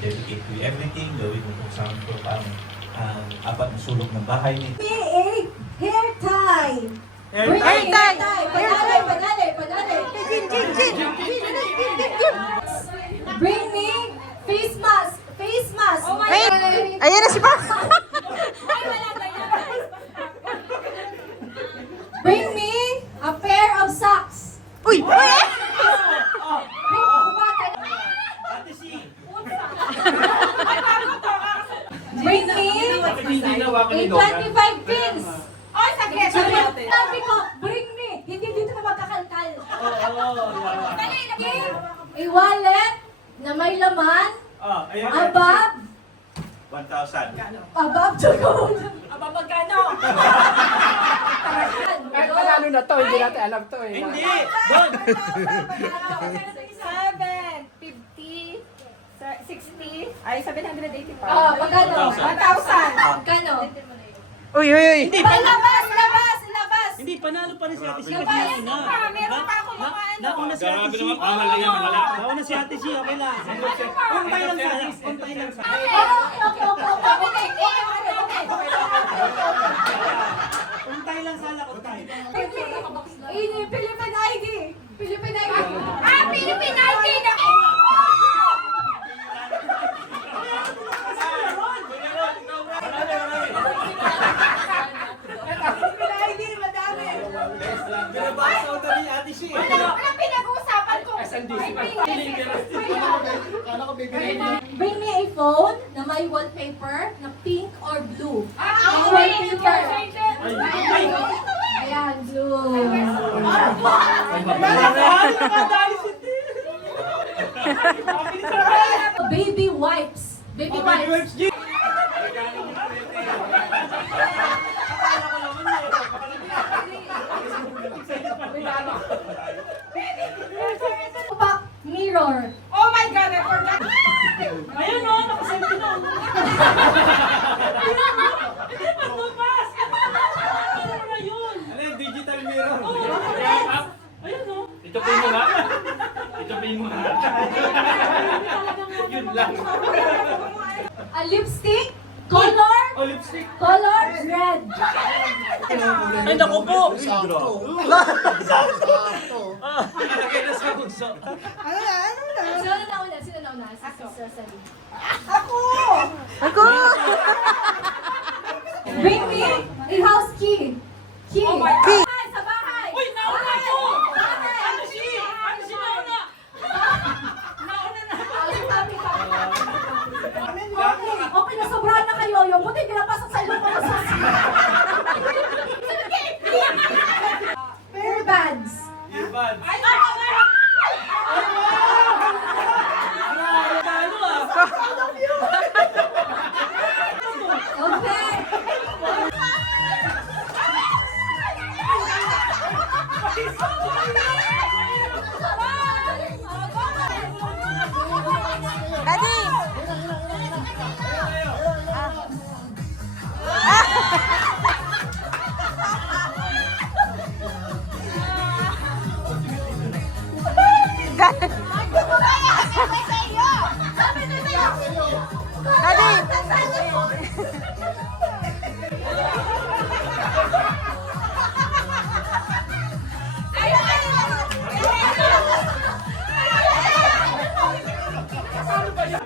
Dedicate ko everything, gawin mo kung saan ko ang apat na sulok ng bahay ni PA hair tie. Hair tie. Padali. Bring me face mask. Oh my God. Ayan na si Pa. Bring me a pair of socks. Uy! Bring me a 25 pins. Ay, sakit! Sabi ko, bring me. Hindi dito na magkakalkal. A wallet na may laman above 1,000. Above Magkano? Kahit panalo na to, hindi natin alam to eh. Hindi! Doon! 7, 50, 60, ay 785. Magkano? 1,000. Magkano? Uy! Labas! Hindi, panalo pa rin si Ate C. Labayan mo pa, meron pa ako mga ano. Nauna si Ate C. Nauna si Ate C, okay lang. Kuntay lang sa akin. Kuntay lang sa akin. Kuntay lang sana, kuntay. Philippine ID. Philippine ID na! Walang pinag-uusapan ko. Bring me a phone na may wallpaper na pink or blue. Ang wallpaper. Ayan, blue. Baby wipes. Back mirror. Oh my God, I forgot. Ayun o, nakasend ko na. Tupas! Ano na yun? Ano yung digital mirror? Ayun o. Ito po mo nga. Ito po mo nga. Yun lang. A lipstick. Color Lipstick. red. Ay, naku po! Nalagay na sa bunso. Sino nauna? Si Rosalie. Ako! Bring me a house key. Key. Oh my Key. Sa bahay. Uy, nauna ko! Ano si? Ano si nauna? Nauna na. Okay, nasobrahan na kayo. Yung buti pinapasok sa ilong mga sus. Earbuds. Earbuds. Okay. Daddy!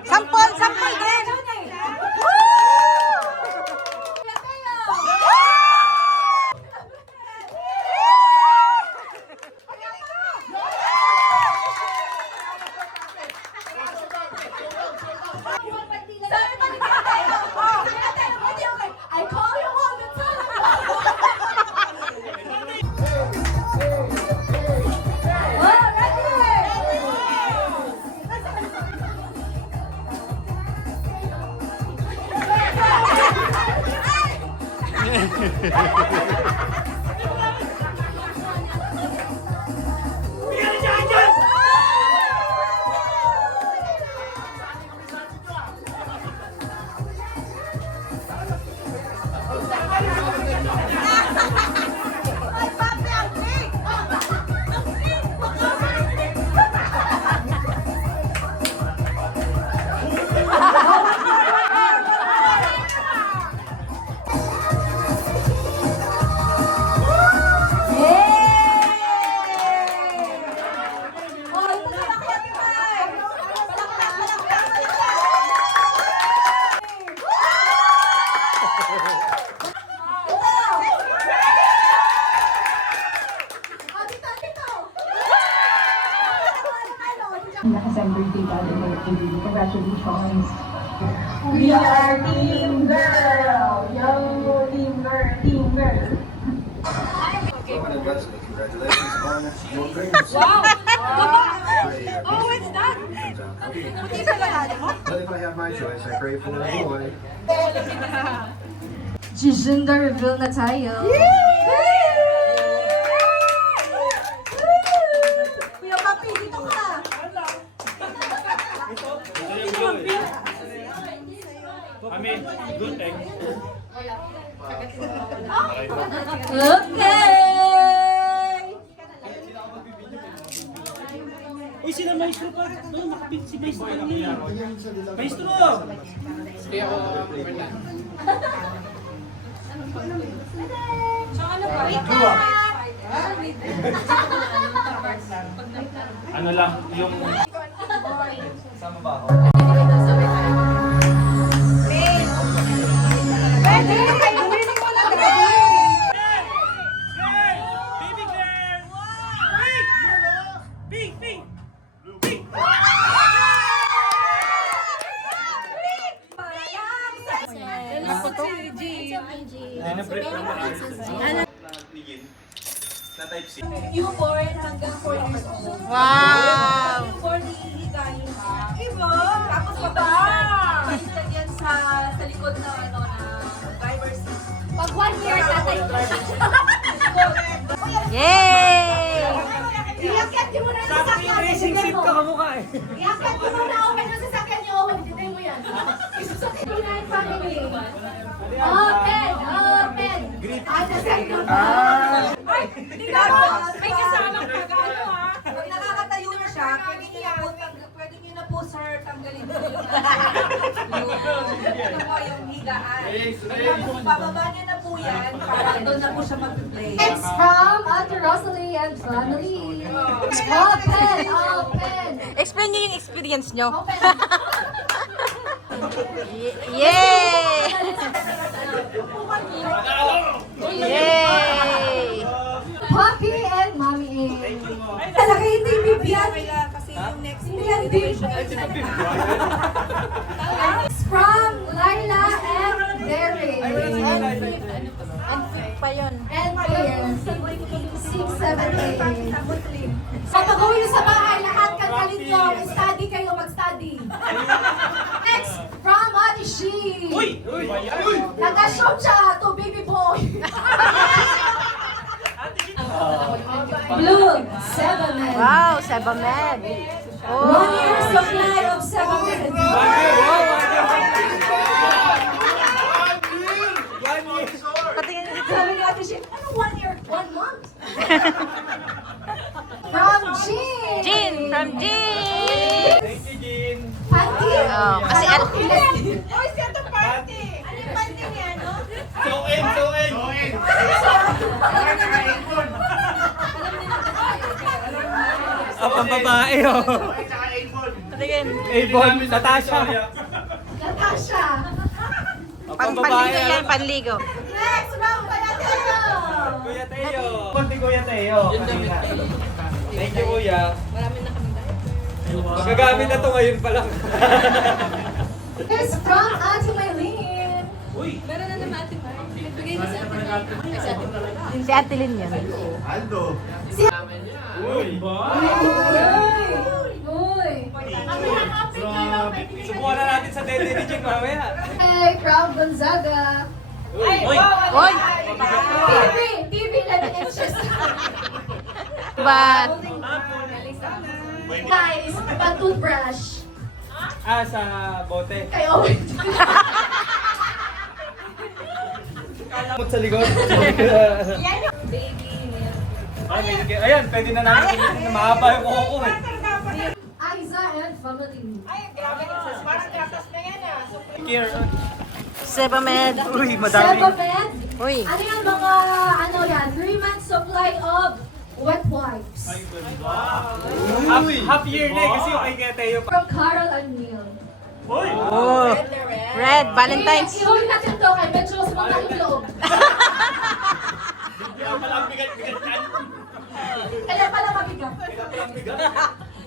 Sampol din! I call you all the time. Congratulations. We are Team Girl. Yo, Team Girl, Team Girl. Congratulations on your dreams. Wow! Oh, what's that? But if I have my choice, I pray for a boy. Gender reveal na tayo. Kuya Papi, dito ka. Kami, good egg. Okay! Uy, sila maestro pa. Ano, nakapit si maestro niya. Maestro! Hindi ako Bernard. Ano lang, yung... Sama ba ako? Pwede! Pwede mo na Baby girl! Pink! Pink! Pink! Break lang na type C. Newborn hanggang 4 years old. Wow! Newborn hihikain ha. Iba! Tapos iba! Baliktad yan sa likod na ano na driver's seat. Pag 1 year, tatay ko. Yay! Iyakyat niyo muna sa sakyan. Racing seat ka kamukha eh. Iyakyat niyo muna ako kayo sa sakyan niyo. Hindi mo yan. Isusakyan niyo na yung family. Open! Open! At the second Tingnan mo! May kasamang pag-ano ha? Pag nakakatayo na siya, pwede niyo na po, sir, tanggalin niyo yung ano po, yung higaan. Bababa niyo na po yan para doon na po siya mag-play. It's from Ate Rosalie and family. Open! Open! Explain nyo yung experience nyo. Open! Yay! Yay! Papi and Mommy A. Talaga hindi bibigyan. Hindi yan It's from Laila and Derek. Pa yun. And 6, 7, 8. So, pag-uwi nyo sa bahay, lahat kagalit nyo. Mag-study kayo, mag-study. Next, from Ate Shi. Uy! Nag-show siya to baby boy. Blue, 7 men. Wow, Sebamed. 1 year supply of 7 men. Patingin Sabi ni Ate Shi, ano 1 year? 1 month? From Jean. Jean, from Jean. Thank you, Jean. Panty. Oh, kasi Ano? Oy, siya to party! Ano yung party niya, no? So-in! Ang pambabae, oh. Patingin. Avon, Natasha. Natasha. Panligo yan, panligo. Next, from Panatero. Kuya Teo. Kunti Kuya Teo. Kanina. Thank you, Kuya. Magagamit na to ngayon pa lang. It's from Ate Maylene. Uy! Si Ate Lynn yan. Uy! Uy. Subukan na natin sa dediligin mamaya. Hey, from Gonzaga. Uy! Oy! TV 11 inches. But, Guys, pag-toothbrush. Ah, sa bote. Kayo. Kamot sa likod. Ayan, pwede na namin. Mahaba yung kuko ko eh. Aiza and family. Ay, grabe ka. Parang gatas na yan ah. So, Care. Sebamed. Uy, madami. Sebamed. Uy. Ano yung mga, ano yan, 3 months supply of wet wipes. Half year na eh, kasi yung kay Teo pa. From Carol and Neil. Uy! Oh. Red, Valentine's. Iuwi natin to kay medyo sumangga yung loob. Kaya pala mabigat.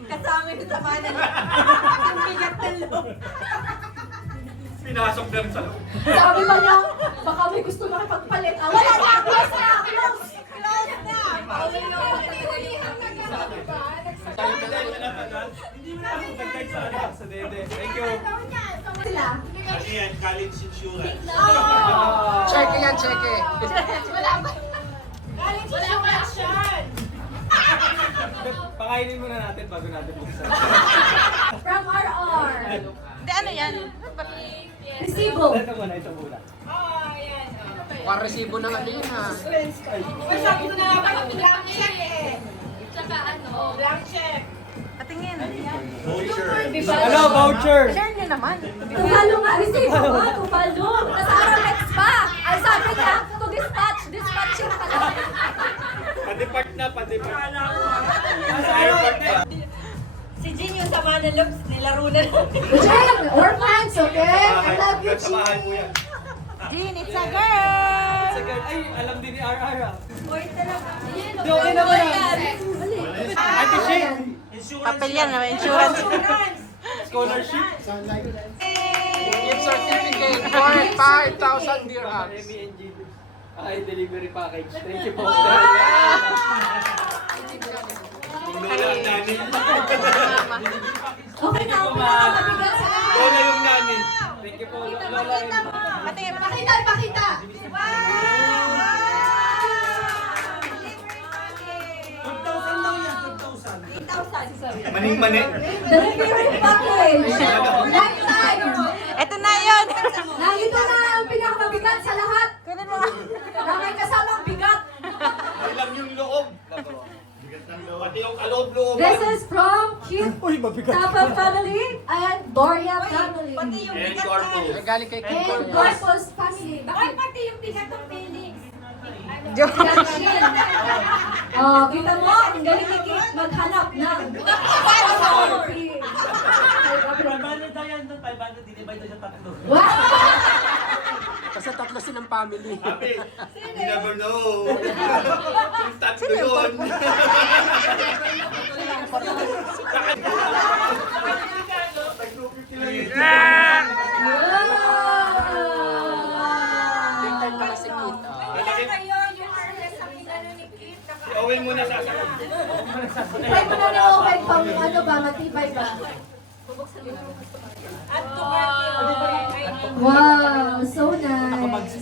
Kasama yung sama na yung bigat ng loob. Pinasok na rin sa loob. Sabi ba niya, baka may gusto makipagpalit. Ah, wala na! Close na! Close! Close na! Pauwi na ako. Hindi mo na ako dagdag sa dede. Thank you. Sila. Ano yan? College insurance. Check yan, check eh. Wala ba? Wala question! Pakainin muna natin bago natin buksan. From RR. Hindi, ano yan? Resibo. Ito muna, ito muna. Oo, yan. Para resibo ng ano yun ha. Uy, sabi ko na nga ba, blank check eh. Tsaka ano? Blank check. Patingin. Voucher. Ano, voucher? Share niyo naman. Tupalo nga. Resibo nga. Tupalo. Tapos Aramex pa. Ang sabi niya, to dispatch. Dispatching pala. Padipart na, padipart. Si Jin yung sama ng looks, nilaro na lang. Jen, we're friends, okay? I love you, Samahan mo Jen. yan. Jean, it's a girl! Ay, alam din ni RR ha. Wait talaga. Di, okay na ba yan? Ate Shane, Papel yan, may insurance. scholarship. Gift certificate for 5,000 dirhams. Ay, delivery package. Thank you po. Lola yung nani. Okay na, mabigat sa Lola yung nani. Thank you po, Lola. Patingin, Pakita, pakita. 2,000 lang yan, 2,000. Maning-mani. Delivery package. Lifetime. Ito na yun! Nandito na ang pinakamabigat sa lahat. Kunin mo. Na may kasamang bigat. Ay lang yung loob. Pati yung kaloob-loob. This is from Kit Tapa family and Doria family. Pati yung And bigat Corpo. ka. Galing kay Kim And Corpus. Corpus family. Ay, Bakit? pati yung bigat ng Felix. Oh, kita mo, ang galing ni Kit maghanap ng 500 na yan, 500, dinivide siya tatlo. Wow! Kasi tatlo silang family. Happy. You never know. Yung tatlo yun. Tingnan pala si Kit. Kaya kayo, yung artist ang inano ni Kit. Si Owen muna sasagot. Try mo na ni Owen pang ano ba, matibay ba? At tumating. Wow, so nice.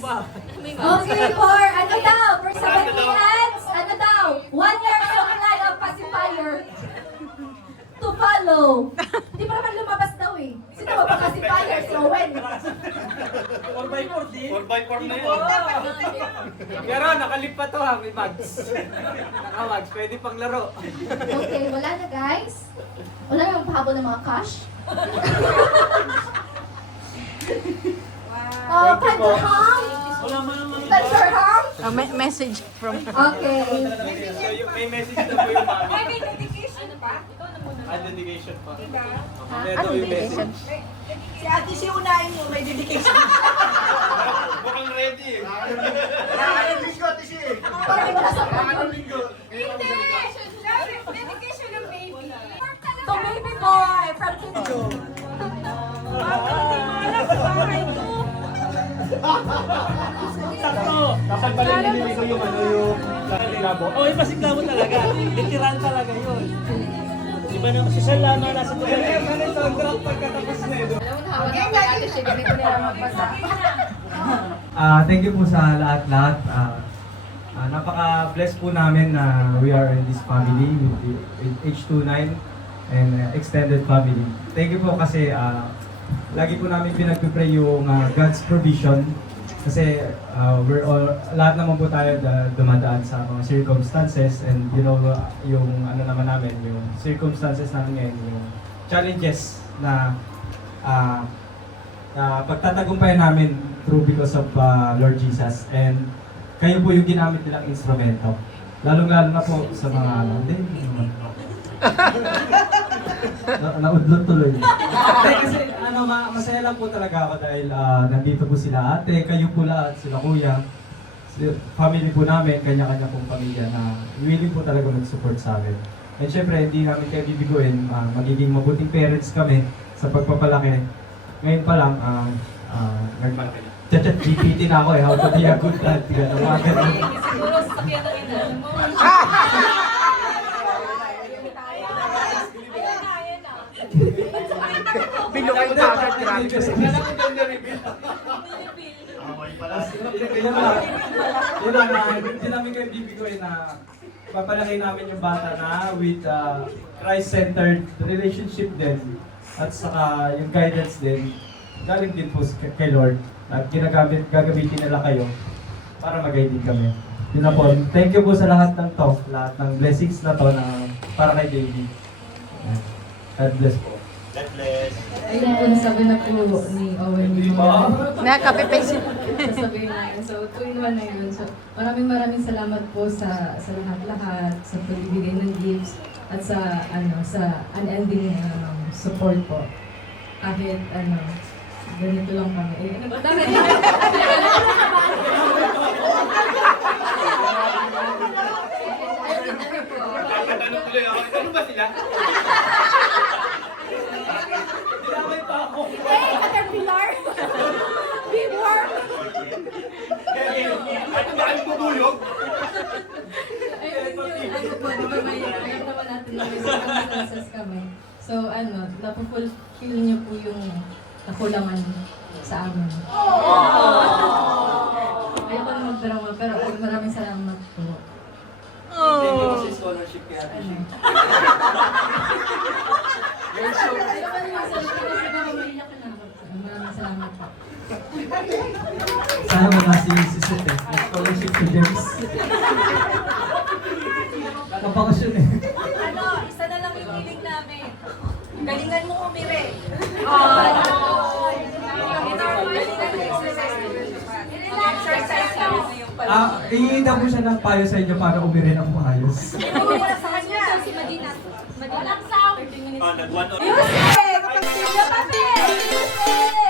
Okay, for ano daw? For sa hands, ano daw? 1 year supply of pacifier to follow. Hindi pa naman lumabas daw eh. Sino ba pa pacifier? Si Owen. 4x4 din. 4x4 na yun. Pero nakalip pa to ha, may mags. Naka-mags, pwede pang laro. Okay, wala na guys. Wala nang pahabol ng mga cash. Oh, Panderham? Wala man naman. Panderham? Oh, message from Okay. So, may message na po yung mami. Ay, may dedication pa? Ikaw na muna. Dedication pa. Diba? ano dedication? Si Ate Si unahin mo, may dedication. Mukhang ready eh. Parang wala sa Hindi! Sabi, dedication ng baby. To baby boy from Kinjo. Hindi mo alam sa bahay ko. Sakto. Kapag pala nilili ko yung ano yung labo. Oh, iba si Gabo talaga. Literal talaga yun. Iba naman si Sir Lano nasa tuloy. Ano yung soundtrack pagkatapos na ito? Thank you po sa lahat-lahat. Napaka-blessed po namin na we are in this family with H29 and extended family. Thank you po kasi lagi po namin pinag-pray yung God's provision kasi lahat naman po tayo dumadaan sa mga circumstances and you know yung ano naman namin yung circumstances namin ngayon yung challenges na pagtatagumpayan namin through because of Lord Jesus and kayo po yung ginamit nilang instrumento lalong-lalo na po sa mga hindi naman naudlot tuloy. Kasi masaya lang po talaga ako dahil nandito po sila ate, kayo po lahat, sila kuya, family po namin, kanya-kanya pong pamilya na willing po talaga mag-support sa amin. And syempre, hindi namin kayo bibiguin. Magiging mabuting parents kami sa pagpapalaki. Ngayon pa lang, chat GPT na ako eh, how to be a good dad. Ganun, mga ganun. Siguro sakyan ng ina mo. Bilukin ka agad, grabe. Yun lang, hindi namin kayo bibiguin na papalaki namin yung bata na with Christ-centered relationship din at saka yung guidance din galing din po kay Lord at gagamitin nila kayo para mag-guide din kami. Yun na po. Thank you po sa lahat ng lahat ng blessings na to na para kay David. God bless po. God bless. Ayun po, nasabi na po ni Owen yung Nakapipaste. sasabihin na yun. So, 2-in-1 na yun. So, maraming salamat po sa lahat-lahat, sa pagbibigay ng gifts, at sa unending support po. Kahit ganito lang kami. Eh, ano ba? Tatanong tuloy ako, ano ba sila? Dinamay pa ako. Hey, caterpillar! Beaver! Ano ba ang bubuyog? Ayun yung po, di ba may, alam naman natin na may circumstances kami. So, napufulfill niyo po yung kakulangan sa amin. Ayoko na magdrama, pero maraming salamat po. Thank you kasi scholarship kaya. Maraming salamat po. Sana mga si Seth eh. Scholarship to James. Nakapakasyon eh. Isa na lang yung hiling namin. Galingan mo umiri. Exercise ka mo yung pala. Iinda po siya ng payo sa inyo para umirin ang maayos. Wala sa kanya. Si Madina. Walang sound. Nag-1 on. Music! Kapag sila kami! Music!